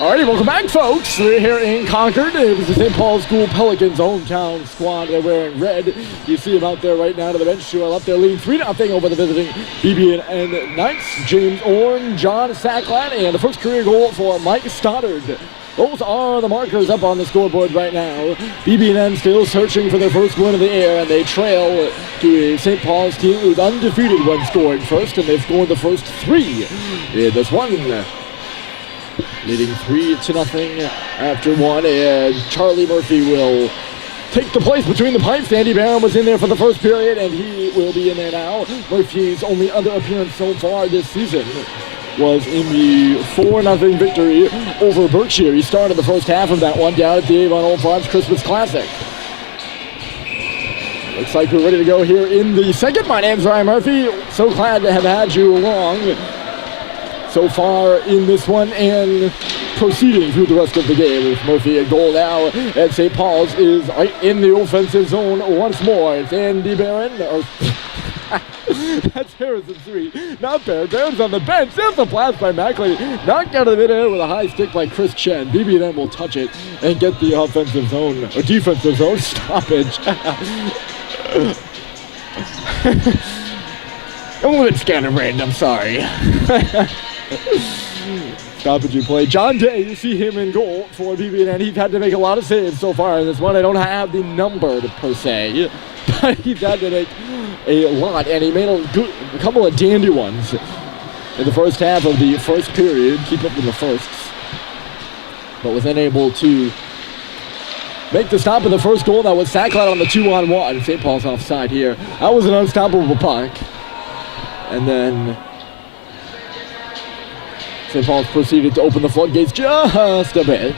Alrighty, welcome back, folks. We're here in Concord. It was the St. Paul School Pelicans hometown squad. They're wearing red. You see them out there right now to the bench. To our left, they're leading 3-0 over the visiting BB&N Knights. James Orn, John Sackland, and the first career goal for Mike Stoddard. Those are the markers up on the scoreboard right now. BB&N still searching for their first win of the year, and they trail to a St. Paul's team who's undefeated when scoring first, and they've scored the first 3 in this one. Leading 3-0 after one, and Charlie Murphy will take the place between the pipes. Andy Barron was in there for the first period, and he will be in there now. Murphy's only other appearance so far this season was in the 4-0 victory over Berkshire. He started the first half of that one down at the Avon Old Farms Christmas Classic. Looks like we're ready to go here in the second. My name's Ryan Murphy. So glad to have had you along so far in this one and proceeding through the rest of the game. With Murphy at goal now, and St. Paul's is right in the offensive zone once more. It's Andy Barron. That's Harrison 3. Not Barron. Barron's on the bench. There's the blast by Mackley. Knocked out of midair with a high stick by Chris Chen. BB&N will touch it and get the offensive zone, or defensive zone stoppage. A little bit scatterbrained, I'm sorry. Stoppage you play. John Day, you see him in goal for BB&N. He's had to make a lot of saves so far in this one. I don't have the number per se, but he's had to make a lot, and he made a couple of dandy ones in the first half of the first period. Keep up with the firsts, but was unable to make the stop of the first goal. That was Sackland on the 2-on-1. St. Paul's offside here. That was an unstoppable puck. And then St. Paul's proceeded to open the floodgates just a bit.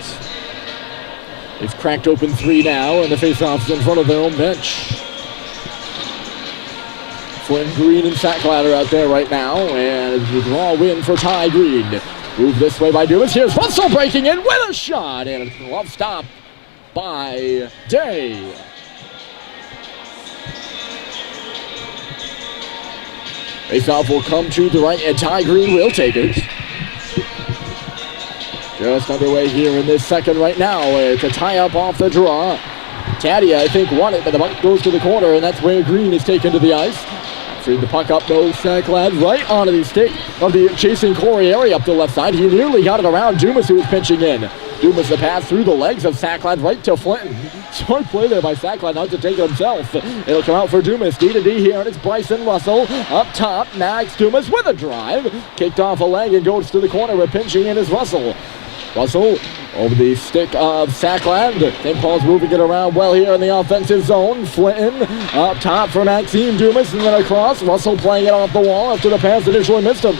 They've cracked open 3 now, and the face-off's in front of their own bench. Flynn Green and Sackland are out there right now, and the draw win for Ty Green. Moved this way by Dumas. Here's Russell breaking in with a shot, and a glove stop by Day. Face-off will come to the right, and Ty Green will take it. Just underway here in this second right now. It's a tie-up off the draw. Taddy, I think, won it, but the puck goes to the corner, and that's where Green is taken to the ice. Freed the puck up, though, Sackland right onto the stick of the chasing Corey area up the left side. He nearly got it around Dumas, who was pinching in. Dumas the pass through the legs of Sackland right to Flinton. Smart play there by Sackland, not to take it himself. It'll come out for Dumas. D-to-D here, and it's Bryson Russell up top. Max Dumas with a drive. Kicked off a leg and goes to the corner where pinching in is Russell. Russell over the stick of Sackland. St. Paul's moving it around well here in the offensive zone. Flinton up top for Maxime Dumas, and then across. Russell playing it off the wall after the pass initially missed him.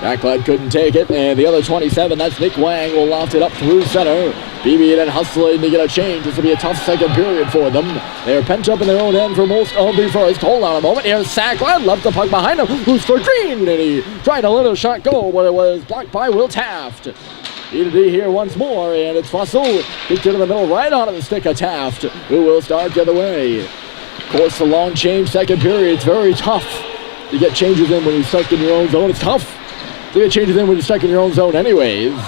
Sackland couldn't take it, and the other 27, that's Nick Wang, will loft it up through center. BB&N hustling to get a change. This will be a tough second period for them. They're pent up in their own end for most of the first. Hold on a moment. Here's Sackland, left the puck behind him. Who's for Green? And he tried to let a shot go, but it was blocked by Will Taft. D-to-D here once more, and it's Russell. Kicked into the middle, right onto the stick of Taft, who will start the other way. Of course, the long change second period. It's very tough to get changes in when you're stuck in your own zone. It's tough to get changes in when you're stuck in your own zone anyways.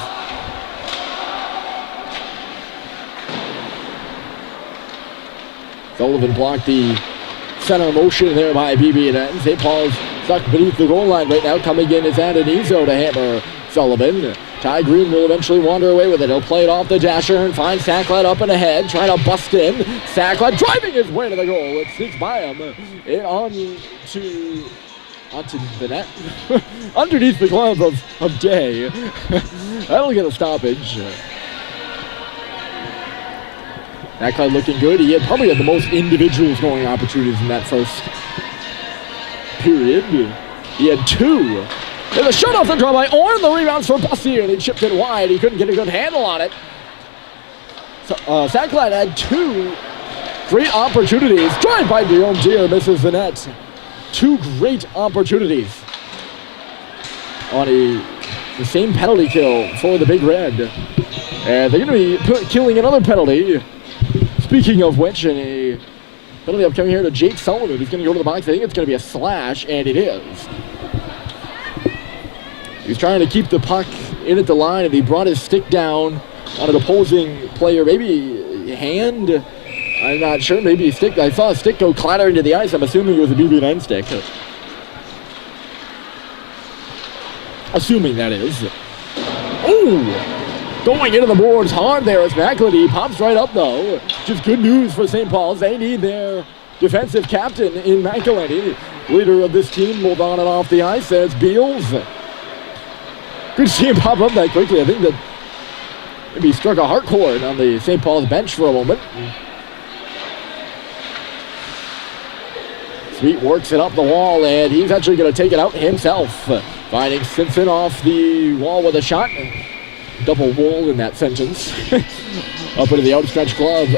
Sullivan blocked the center motion there by BB&N. St. Paul's stuck beneath the goal line right now. Coming in is Andonizo to hammer Sullivan. Ty Green will eventually wander away with it. He'll play it off the dasher and find Sackland up and ahead, trying to bust in. Sackland driving his way to the goal. It sneaks by him. It onto the net. Underneath the glove of Day. That'll get a stoppage. That guy looking good. He probably had the most individual scoring opportunities in that first period. He had 2. And the shot off the draw by Orn. The rebounds for Bussy, and he chipped it wide. He couldn't get a good handle on it. So, Sackland had 2 great opportunities. Drive by Guillaume Deere, misses the net. 2 great opportunities on the same penalty kill for the Big Red. And they're going to be killing another penalty. Speaking of which, a penalty upcoming here to Jake Sullivan. He's going to go to the box. I think it's going to be a slash, and it is. He's trying to keep the puck in at the line, and he brought his stick down on an opposing player. Maybe hand? I'm not sure. Maybe a stick. I saw a stick go clatter into the ice. I'm assuming it was a BB&N stick. Assuming that is. Oh! Going into the boards hard there as McElhenney pops right up, though. Just good news for St. Paul's. They need their defensive captain in McElhenney. Leader of this team moved on and off the ice. It's Beals. Good to see him pop up that quickly. I think that maybe he struck a heart chord on the St. Paul's bench for a moment. Sweet works it up the wall, and he's actually going to take it out himself. Finding Simpson off the wall with a shot. Double wall in that sentence. Up into the outstretched glove.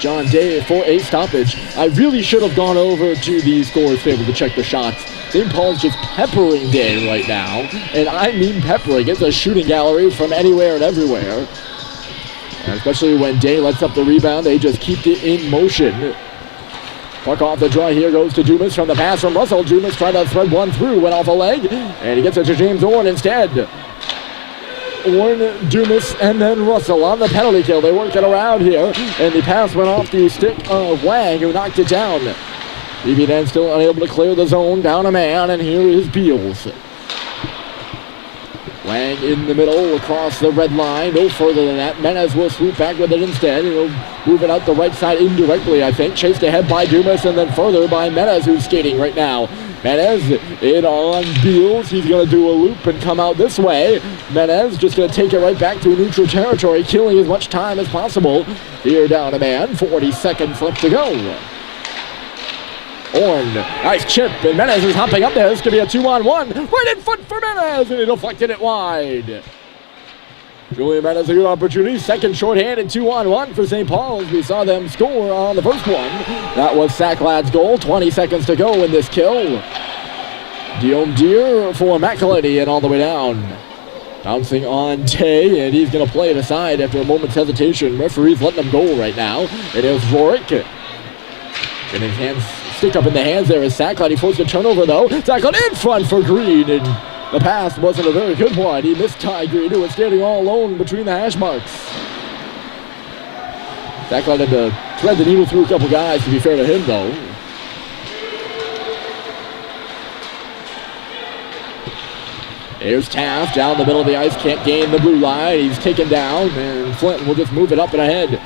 John Day for a stoppage. I really should have gone over to the scorer's table to check the shots. St. Paul's just peppering Day right now. And I mean peppering. It's a shooting gallery from anywhere and everywhere. And especially when Day lets up the rebound, they just keep it in motion. Puck off the draw here goes to Dumas from the pass from Russell. Dumas tried to thread one through, went off a leg, and he gets it to James Orn instead. Orn, Dumas, and then Russell on the penalty kill. They work it around here, and the pass went off the stick of Wang, who knocked it down. BB&N still unable to clear the zone, down a man, and here is Beals. Wang in the middle, across the red line, no further than that. Menez will swoop back with it instead. He'll move it out the right side indirectly, I think. Chased ahead by Dumas and then further by Menez, who's skating right now. Menez in on Beals. He's going to do a loop and come out this way. Menez just going to take it right back to neutral territory, killing as much time as possible. Here down a man, 40 seconds left to go. Orn, nice chip, and Menez is hopping up there. This could be a 2-on-1. Right in front for Menez, and he deflected it wide. Julian Menez, a good opportunity. Second shorthanded 2-on-1 for St. Paul's. We saw them score on the first one. That was Sacklad's goal. 20 seconds to go in this kill. Guillaume Deere for McElhenney and all the way down. Bouncing on Tay, and he's going to play it aside after a moment's hesitation. Referee's letting him go right now. It is Rink. And his hands stick up in the hands there is Sacklad. He forced a turnover though. Sacklad in front for Green, and the pass wasn't a very good one. He missed Ty Green, who was standing all alone between the hash marks. Sacklad had to thread the needle through a couple guys, to be fair to him though. Here's Taft down the middle of the ice, can't gain the blue line. He's taken down, and Flint will just move it up and ahead.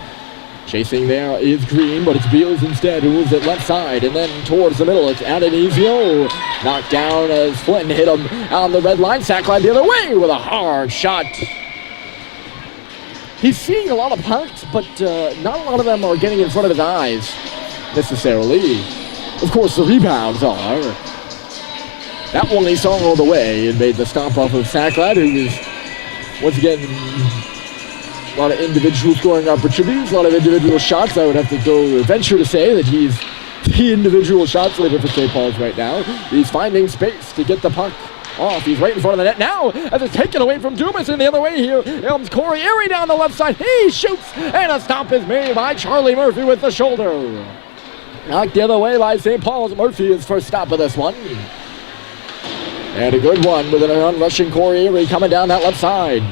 Chasing there is Green, but it's Beals instead who moves it left side. And then towards the middle, it's Adonisio. Knocked down as Flint hit him on the red line. Sacklad the other way with a hard shot. He's seeing a lot of pucks, but not a lot of them are getting in front of his eyes necessarily. Of course, the rebounds are. That one he saw all the way and made the stop off of Sacklad, who was once again a lot of individual scoring opportunities, a lot of individual shots. I would have to go venture to say that he's the individual shots leader for St. Paul's right now. He's finding space to get the puck off. He's right in front of the net now as it's taken away from Dumas, and the other way here comes Corey Erie down the left side. He shoots, and a stop is made by Charlie Murphy with the shoulder. Knocked the other way by St. Paul's. Murphy is first stop of this one. And a good one with an unrushing Corey Erie coming down that left side.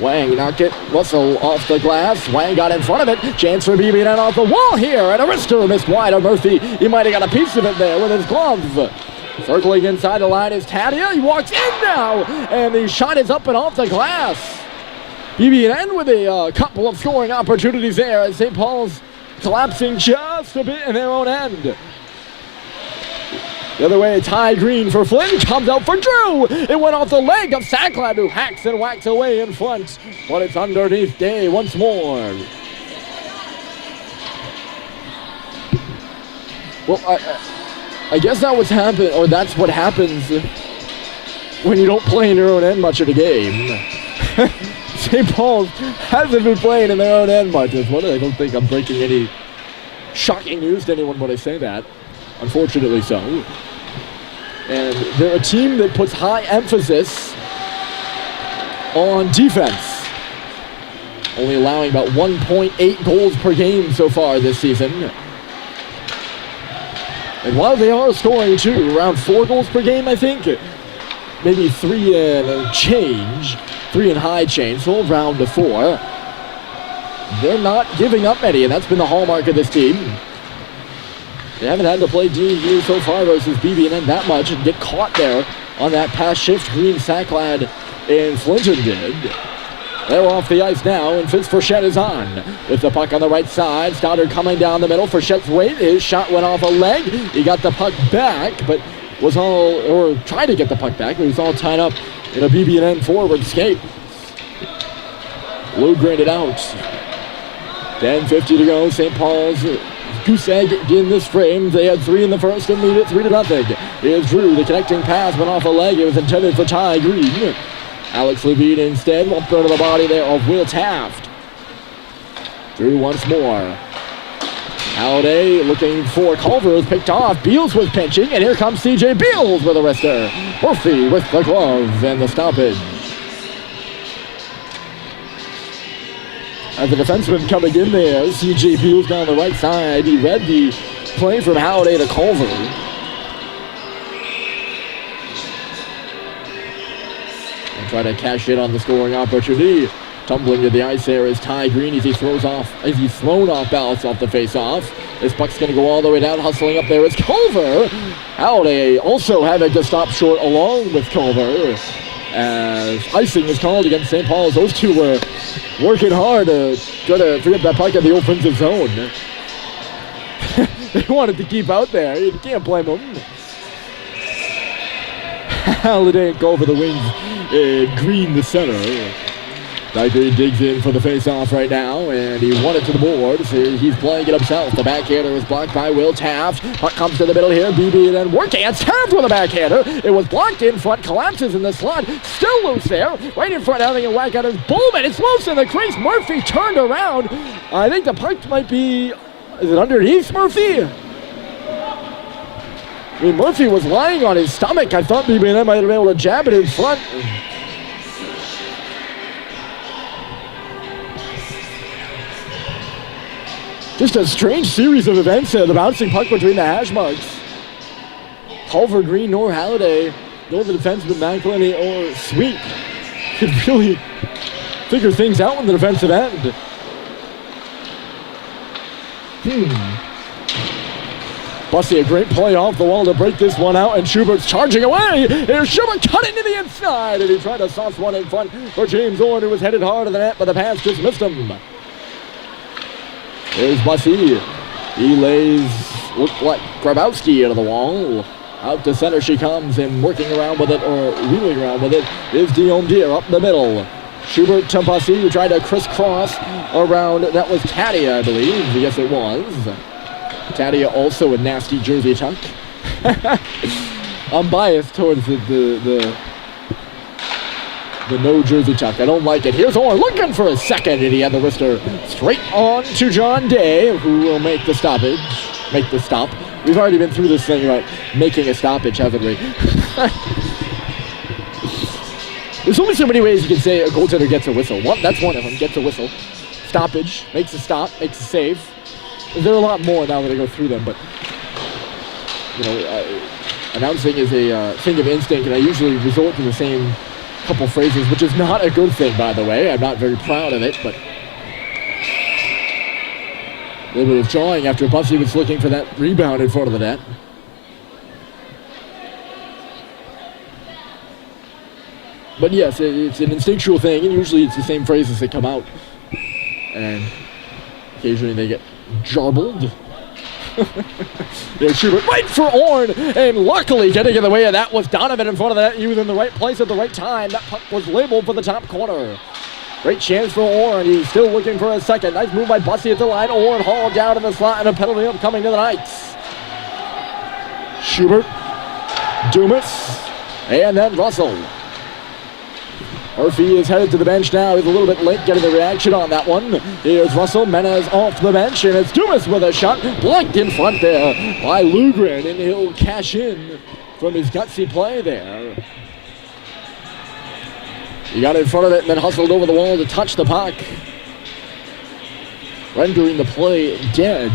Wang knocked it. Russell off the glass. Wang got in front of it. Chance for BB&N off the wall here. And a wrister missed wide of Murphy. He might have got a piece of it there with his glove. Circling inside the line is Tadia. He walks in now. And the shot is up and off the glass. BB&N with a couple of scoring opportunities there as St. Paul's collapsing just a bit in their own end. The other way, Ty Green for Flynn, comes out for Drew. It went off the leg of Sacklad, who hacks and whacks away in front. But it's underneath Day once more. Well, I guess that what's happened, or that's what happens when you don't play in your own end much of the game. St. Paul's hasn't been playing in their own end much. I don't think I'm breaking any shocking news to anyone when I say that. Unfortunately so. And they're a team that puts high emphasis on defense. Only allowing about 1.8 goals per game so far this season. And while they are scoring too, around 4 goals per game, I think, maybe 3 and change, 3 and high change, so around to 4. They're not giving up any, and that's been the hallmark of this team. They haven't had to play D so far versus BB&N that much and get caught there on that pass shift. Green, Sacklad, and Flinton did. They're off the ice now, and Vince Frechette is on. With the puck on the right side, Stoddard coming down the middle. Frechette's weight, his shot went off a leg. He got the puck back, but tried to get the puck back, but he was all tied up in a BB&N forward skate. Lou graded out. 10:50 to go. St. Paul's goose egg in this frame. They had 3 in the first and lead it 3-0. Here's Drew. The connecting pass went off a leg. It was intended for Ty Green. Alex Levine instead won't throw to the body there of Will Taft. Drew once more. Halliday looking for Culver, is picked off. Beals was pinching, and here comes C.J. Beals with a wrister. Murphy with the glove and the stoppage. As the defenseman coming in there, C.J. Beals down the right side. He read the play from Halliday to Culver. Try to cash in on the scoring opportunity. Tumbling to the ice there is Ty Green as he's thrown off balance off the face-off. This puck's going to go all the way down. Hustling up there is Culver. Halliday also having to stop short along with Culver as icing is called against St. Paul's. Those two were working hard to try to free up that puck in the offensive zone. They wanted to keep out there. You can't blame them. Halliday and Culver the wings. Green the center. Ty Green digs in for the face-off right now, and he won it to the boards. He's playing it himself. The backhander is blocked by Will Taft. Puck comes to the middle here. BB&N working. It's Taft with a backhander. It was blocked in front, collapses in the slot. Still loose there. Right in front, having a whack at his Bowman. It's loose in the crease. Murphy turned around. I think the puck might be... Is it underneath Murphy? I mean, Murphy was lying on his stomach. I thought BB&N might have been able to jab it in front. Just a strange series of events there. The bouncing puck between the hash marks. Culver, Green, nor Halliday, nor the defenseman McElhenney or Sweet could really figure things out on the defensive end. Bussy, a great play off the wall to break this one out, and Schubert's charging away. Here's Schubert cutting to the inside, and he tried to sauce one in front for James Orr, who was headed hard to the net, but the pass just missed him. There's Bussy. He lays, looked like Grabowski out of the wall. Out to center she comes, and working around with it, or wheeling around with it, is Guillaume Deere up the middle. Schubert to Bussy, who tried to crisscross around. That was Caddy, I believe. Yes, it was. Tadia also a nasty jersey tuck. I'm biased towards the no jersey tuck. I don't like it. Here's Orr looking for a second, and he had the wrister straight on to John Day, who will make the stoppage. Make the stop. We've already been through this thing about making a stoppage, haven't we? There's only so many ways you can say a goaltender gets a whistle. That's one of them. Gets a whistle. Stoppage. Makes a stop. Makes a save. There are a lot more now that I go through them, but announcing is a thing of instinct, and I usually resort to the same couple phrases, which is not a good thing, by the way. I'm not very proud of it, but a little bit of jawing after Bussy was looking for that rebound in front of the net. But yes, it's an instinctual thing, and usually it's the same phrases that come out, and occasionally they get jarbled. There's Schubert right for Orn, and luckily getting in the way of that was Donovan in front of that. He was in the right place at the right time. That puck was labeled for the top corner. Great chance for Orn. He's still looking for a second. Nice move by Bussy at the line. Orn hauled down in the slot, and a penalty upcoming to the Knights. Schubert, Dumas, and then Russell. Murphy is headed to the bench now. He's a little bit late getting the reaction on that one. Here's Russell. Menez off the bench, and it's Dumas with a shot blocked in front there by Lugren, and he'll cash in from his gutsy play there. He got in front of it and then hustled over the wall to touch the puck, rendering the play dead.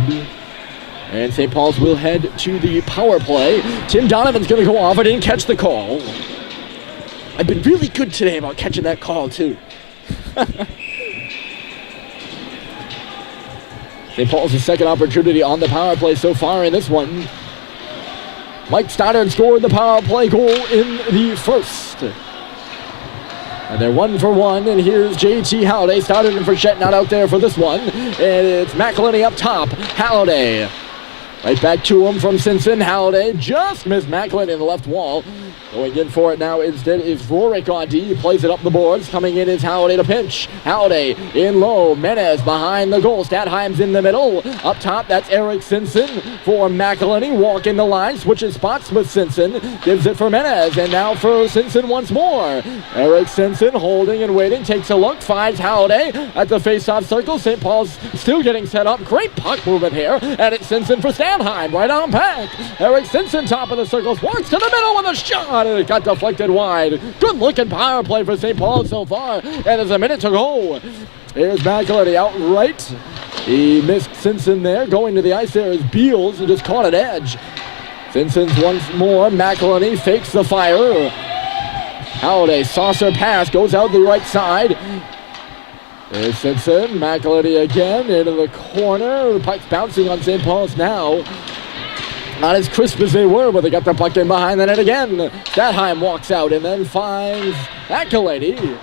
And St. Paul's will head to the power play. Tim Donovan's going to go off. I didn't catch the call. I've been really good today about catching that call, too. St. Paul's second opportunity on the power play so far in this one. Mike Stoddard scored the power play goal in the first. And they're 1 for 1, and here's J.T. Halliday. Stoddard and Frechette not out there for this one. And it's McElhenney up top. Halliday. Right back to him from Simpson. Halliday just missed McElhenney in the left wall. Going in for it now instead is Rorick on D. He plays it up the boards. Coming in is Halliday to pinch. Halliday in low. Menez behind the goal. Stadheim's in the middle. Up top, that's Eric Simpson for McElhenney. Walking the line. Switches spots with Simpson. Gives it for Menez. And now for Simpson once more. Eric Simpson holding and waiting. Takes a look. Finds Halliday at the face-off circle. St. Paul's still getting set up. Great puck movement here. And it's Simpson for Stadheim. Right on back. Eric Simpson top of the circle. Walks to the middle with a shot. And it got deflected wide. Good looking power play for St. Paul so far. And there's a minute to go. Here's McElhenney out right. He missed Simpson there. Going to the ice there is Beals, who just caught an edge. Simpson's once more. McElhenney fakes the fire. Halliday, saucer pass, goes out the right side. There's Simpson. McElhenney again into the corner. The puck's bouncing on St. Paul's now. Not as crisp as they were, but they got the puck in behind the net again. Stadheim walks out and then finds McElhenney.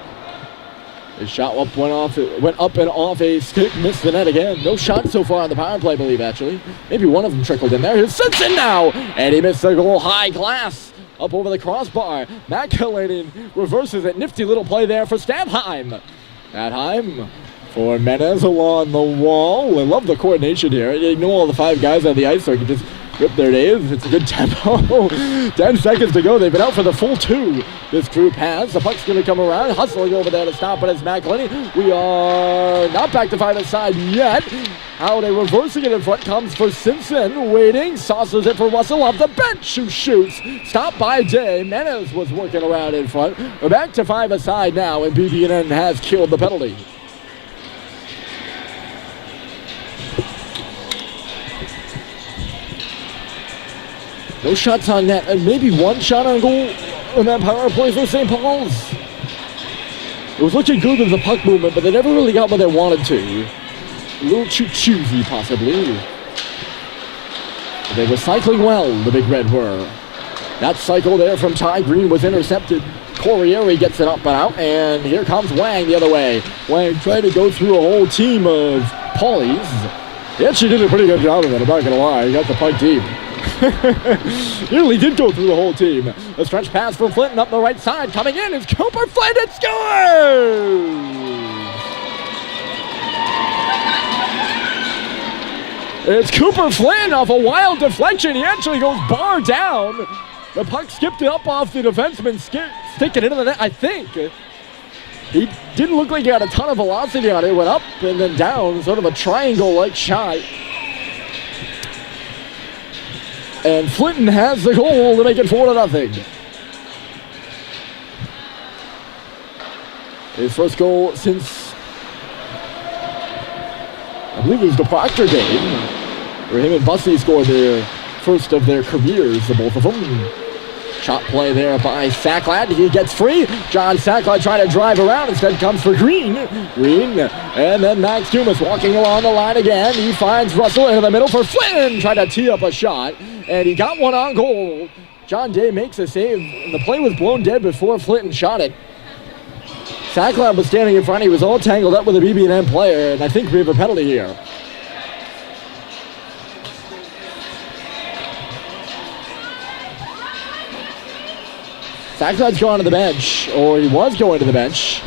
His shot went up and off a stick, missed the net again. No shots so far on the power play, I believe, actually. Maybe one of them trickled in there. Here's Simpson now, and he missed the goal. High glass up over the crossbar. McElhenney reverses it. Nifty little play there for Stadheim. Stadheim for Menez along the wall. I love the coordination here. You ignore all the 5 guys on the ice so I can just rip their days. It's a good tempo. 10 seconds to go. They've been out for the full 2. This group has. The puck's going to come around. Hustling over there to stop, but it's McElhenney. We are not back to 5 side yet. Halliday reversing it in front. Comes for Simpson. Waiting. Saucers it for Russell off the bench, who shoots. Stopped by Day. Menez was working around in front. We're back to 5 aside now, and BB&N has killed the penalty. No shots on net, and maybe one shot on goal on that power play for St. Paul's. It was looking good with the puck movement, but they never really got what they wanted to. A little too choosy, possibly. But they were cycling well, the Big Red were. That cycle there from Ty Green was intercepted. Corriere gets it up and out, and here comes Wang the other way. Wang tried to go through a whole team of Paulies. He actually did a pretty good job of it, I'm not going to lie. He got the puck deep. He really did go through the whole team. A stretch pass from Flinton up the right side. Coming in is Cooper Flinton scores! It's Cooper Flynn off a wild deflection. He actually goes bar down. The puck skipped it up off the defenseman, sticking into the net, I think. He didn't look like he had a ton of velocity on it. It went up and then down, sort of a triangle-like shot. And Flinton has the goal to make it 4-0. His first goal since, I believe it was the Proctor game, where him and Bussey scored their first of their careers, the both of them. Shot play there by Sacklad. He gets free. John Sacklad trying to drive around. Instead comes for Green. And then Max Dumas walking along the line again. He finds Russell into the middle for Flynn. Trying to tee up a shot. And he got one on goal. John Day makes a save. And the play was blown dead before Flinton shot it. Sacklad was standing in front. He was all tangled up with a BB&N player. And I think we have a penalty here. Sacklad's going to the bench, or he was going to the bench.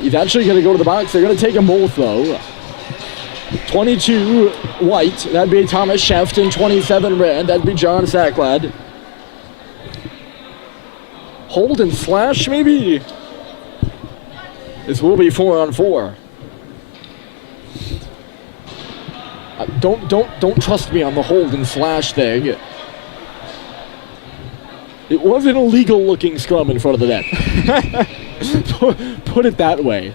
He's actually going to go to the box. They're going to take them both, though. 22 white, that'd be Thomas Scheft, and 27 red, that'd be John Sacklad. Hold and slash, maybe? This will be 4-on-4. Don't trust me on the hold and slash thing. It was an illegal-looking scrum in front of the net. Put it that way.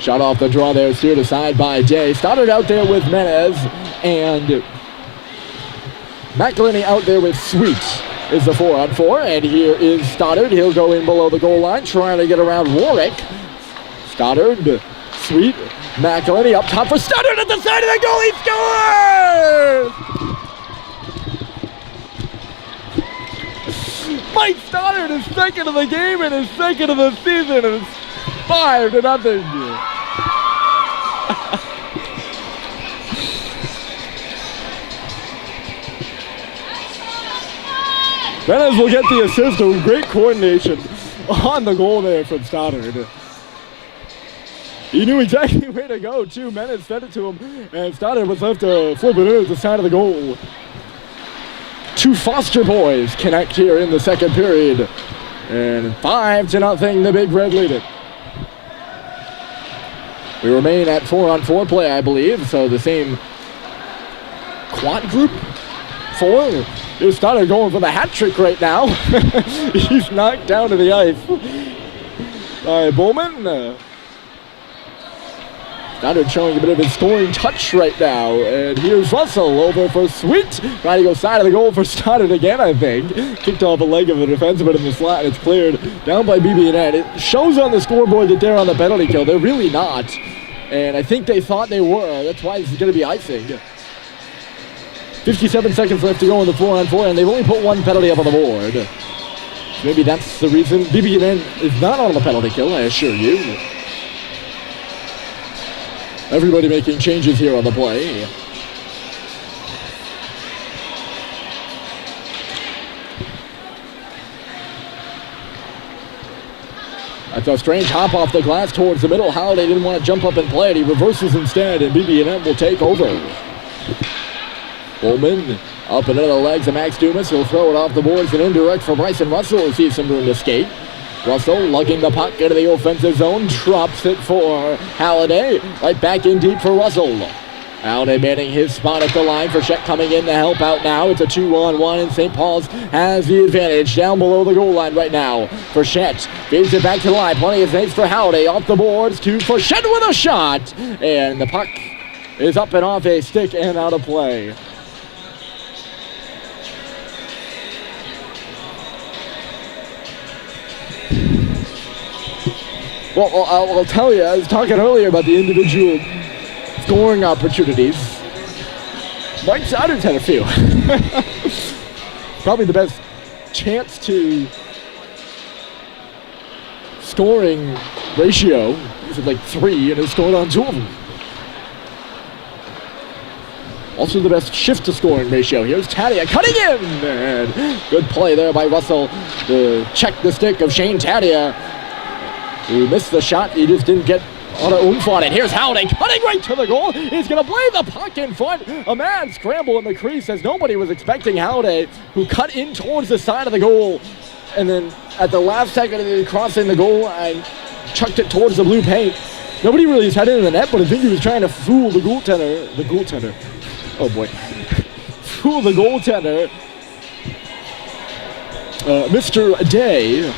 Shot off the draw there, steered aside by Day. Started out there with Menez, and McElhinney out there with Sweet is the 4-on-4, and here is Stoddard. He'll go in below the goal line, trying to get around Warwick. Stoddard, Sweet, McElhinney up top for Stoddard at the side of the goal. He scores! Mike Stoddard is second of the game and his second of the season, and it's 5-0. Menez will get the assist. Great coordination on the goal there from Stoddard. He knew exactly where to go, too. Menez sent it to him, and Stoddard was left to flip it in at the side of the goal. Two Foster boys connect here in the second period. And 5-0, the Big Red lead it. We remain at 4-on-4 play, I believe, so the same quad group. 4. Here's Stoddard going for the hat trick right now. He's knocked down to the ice by Bowman. Stoddard showing a bit of his scoring touch right now. And here's Russell over for Sweet. Trying to go side of the goal for Stoddard again, I think. Kicked off a leg of a defenseman in the slot, and it's cleared down by BB&N. It shows on the scoreboard that they're on the penalty kill. They're really not. And I think they thought they were. That's why this is going to be icing. 57 seconds left to go in the 4-on-4, and they've only put one penalty up on the board. So maybe that's the reason. BB&N is not on the penalty kill, I assure you. Everybody making changes here on the play. That's a strange hop off the glass towards the middle. Holiday didn't want to jump up and play it. He reverses instead, and BB&N will take over. Bowman up and into the legs of Max Dumas. He'll throw it off the boards and indirect for Bryson Russell. He'll see some room to skate. Russell lugging the puck into the offensive zone. Drops it for Halliday. Right back in deep for Russell. Halliday manning his spot at the line. Frechette coming in to help out now. It's a 2-on-1, and St. Paul's has the advantage down below the goal line right now. Frechette feeds it back to the line. Plenty of space for Halliday. Off the boards to Frechette with a shot. And the puck is up and off a stick and out of play. Well, I'll tell you, I was talking earlier about the individual scoring opportunities. Mike Stoddard's had a few. Probably the best chance to scoring ratio. He's at like 3 and has scored on 2 of them. Also the best shift to scoring ratio. Here's Tadia cutting in. And good play there by Russell to check the stick of Shane Tadia, who missed the shot. He just didn't get a lot of oomph on it. Here's Howdy cutting right to the goal. He's going to play the puck in front. A mad scramble in the crease as nobody was expecting Howdy, who cut in towards the side of the goal. And then at the last second of crossing the goal, I chucked it towards the blue paint. Nobody really was headed in the net, but I think he was trying to fool the goaltender. Oh boy. Fool the goaltender. Mr. Day.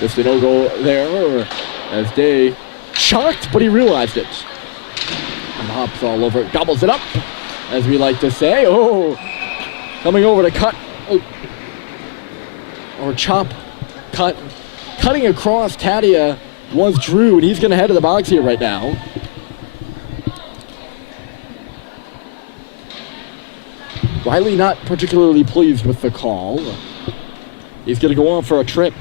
Just a no-go there as Day shocked, but he realized it. And hops all over it, gobbles it up, as we like to say. Oh, coming over to cut, or chop, cut. Cutting across Tadia was Drew, and he's going to head to the box here right now. Riley not particularly pleased with the call. He's going to go on for a trip.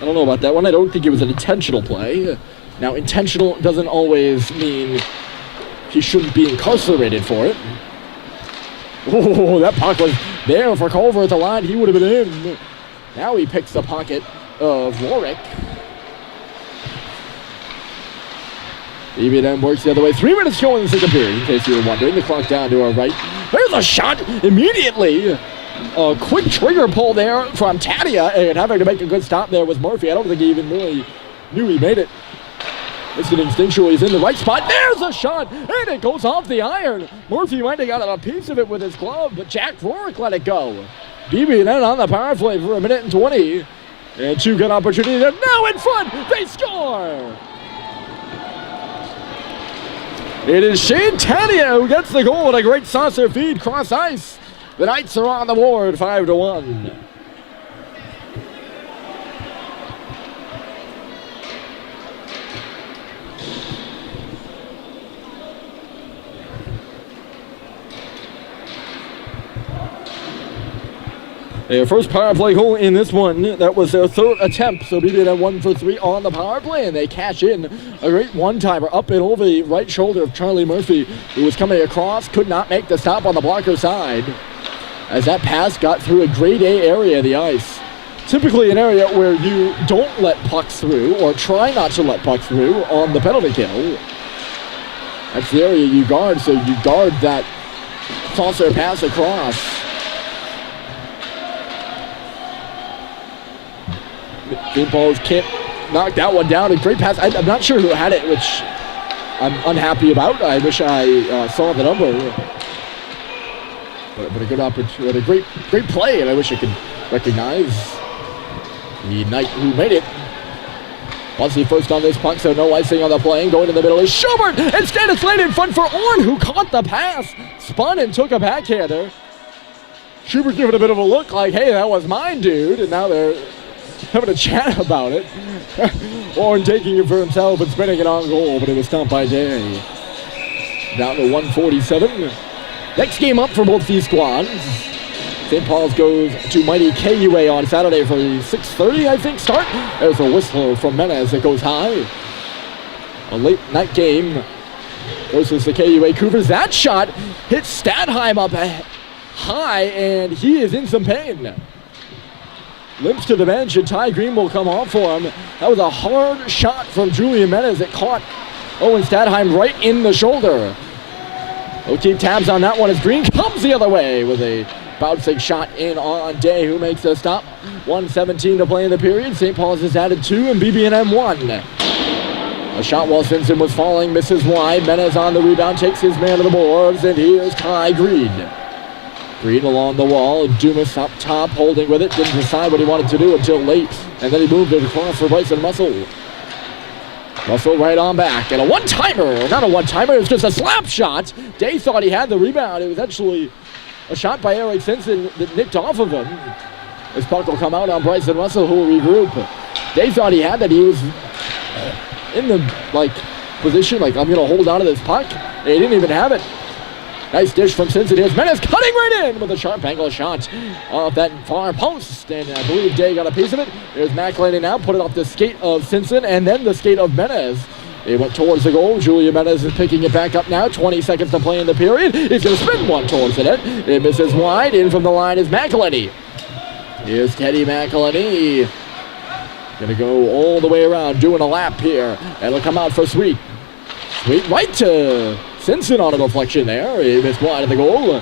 I don't know about that one. I don't think it was an intentional play. Now, intentional doesn't always mean he shouldn't be incarcerated for it. Oh, that puck was there for Culver at the line. He would have been in. Now he picks the pocket of Warwick. BB&N works the other way. 3 minutes to go in the second period, in case you were wondering. The clock down to our right. There's a shot immediately. A quick trigger pull there from Tadia, and having to make a good stop there was Murphy. I don't think he even really knew he made it. It's an instinctual. He's in the right spot. There's a shot, and it goes off the iron. Murphy might have got a piece of it with his glove, but Jack Rorick let it go. BB&N on the power play for 1 minute and 20. And two good opportunities. They're now in front. They score. It is Shane Tania who gets the goal with a great saucer feed cross ice. The Knights are on the board, 5-1. Their first power play goal in this one. That was their third attempt. So BB&N 1 for 3 on the power play, and they cash in a great one-timer up and over the right shoulder of Charlie Murphy, who was coming across, could not make the stop on the blocker side. As that pass got through a grade A area of the ice. Typically an area where you don't let pucks through, or try not to let pucks through on the penalty kill. That's the area you guard, so you guard that saucer pass across. St. Paul's can't knock that one down. A great pass. I'm not sure who had it, which I'm unhappy about. I wish I saw the number. But a good opportunity, a great play, and I wish I could recognize the Knight who made it. Bussey first on this puck, so no icing on the play. Going to the middle is Schubert. Instead, it's laid in front for Orn, who caught the pass, spun and took a backhander. Schubert giving a bit of a look like, hey, that was mine, dude. And now they're having a chat about it. Orn taking it for himself and spinning it on goal, but it was stopped by Day. Down to 147. Next game up for both these squads. St. Paul's goes to mighty KUA on Saturday for the 6:30, I think, start. There's a whistle from Menez that goes high. A late night game versus the KUA Cougars. That shot hits Stadheim up high, and he is in some pain. Limps to the bench, and Ty Green will come off for him. That was a hard shot from Julian Menez that caught Owen Stadheim right in the shoulder. We'll keep tabs on that one as Green comes the other way with a bouncing shot in on Day, who makes the stop. 1:17 to play in the period. St. Paul's has added 2 and BB&N 1. A shot while Simpson was falling, misses wide. Menez on the rebound, takes his man to the boards, and here's Ty Green. Green along the wall, Dumas up top, holding with it. Didn't decide what he wanted to do until late, and then he moved it across for Bryson Russell. Russell right on back, and a one-timer. Not a one-timer, it was just a slap shot. Day thought he had the rebound. It was actually a shot by Eric Simpson that nicked off of him. This puck will come out on Bryson Russell, who will regroup. Day thought he had that. He was in the position, I'm going to hold on to this puck. And he didn't even have it. Nice dish from Simpson. Here's Menez cutting right in with a sharp angle shot off that far post. And I believe Day got a piece of it. There's McElhaney now, put it off the skate of Simpson and then the skate of Menez. It went towards the goal. Julian Menez is picking it back up now. 20 seconds to play in the period. He's going to spin one towards the net. It misses wide. In from the line is McElhaney. Here's Teddy McElhaney. Going to go all the way around, doing a lap here. And it'll come out for Sweet. Sweet right to Simpson on a deflection there. He missed wide of the goal.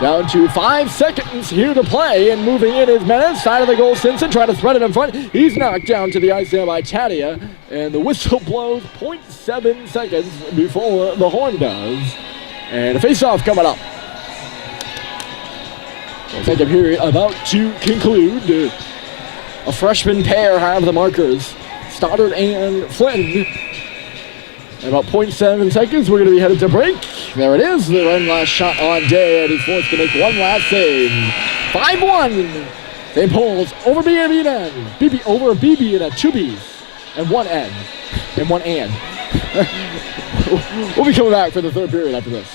Down to 5 seconds here to play. And moving in is Menez. Side of the goal, Simpson trying to thread it in front. He's knocked down to the ice there by Tadia. And the whistle blows 0.7 seconds before the horn does. And a face-off coming up. The second period about to conclude. A freshman pair have the markers. Stoddard and Flynn. In about 0.7 seconds, we're going to be headed to break. There it is, the one last shot on Day, and he's forced to make one last save. 5-1. St. Paul's over BB&N. Over BB&N, 2 B's, and 1 N, and 1 and. We'll be coming back for the third period after this.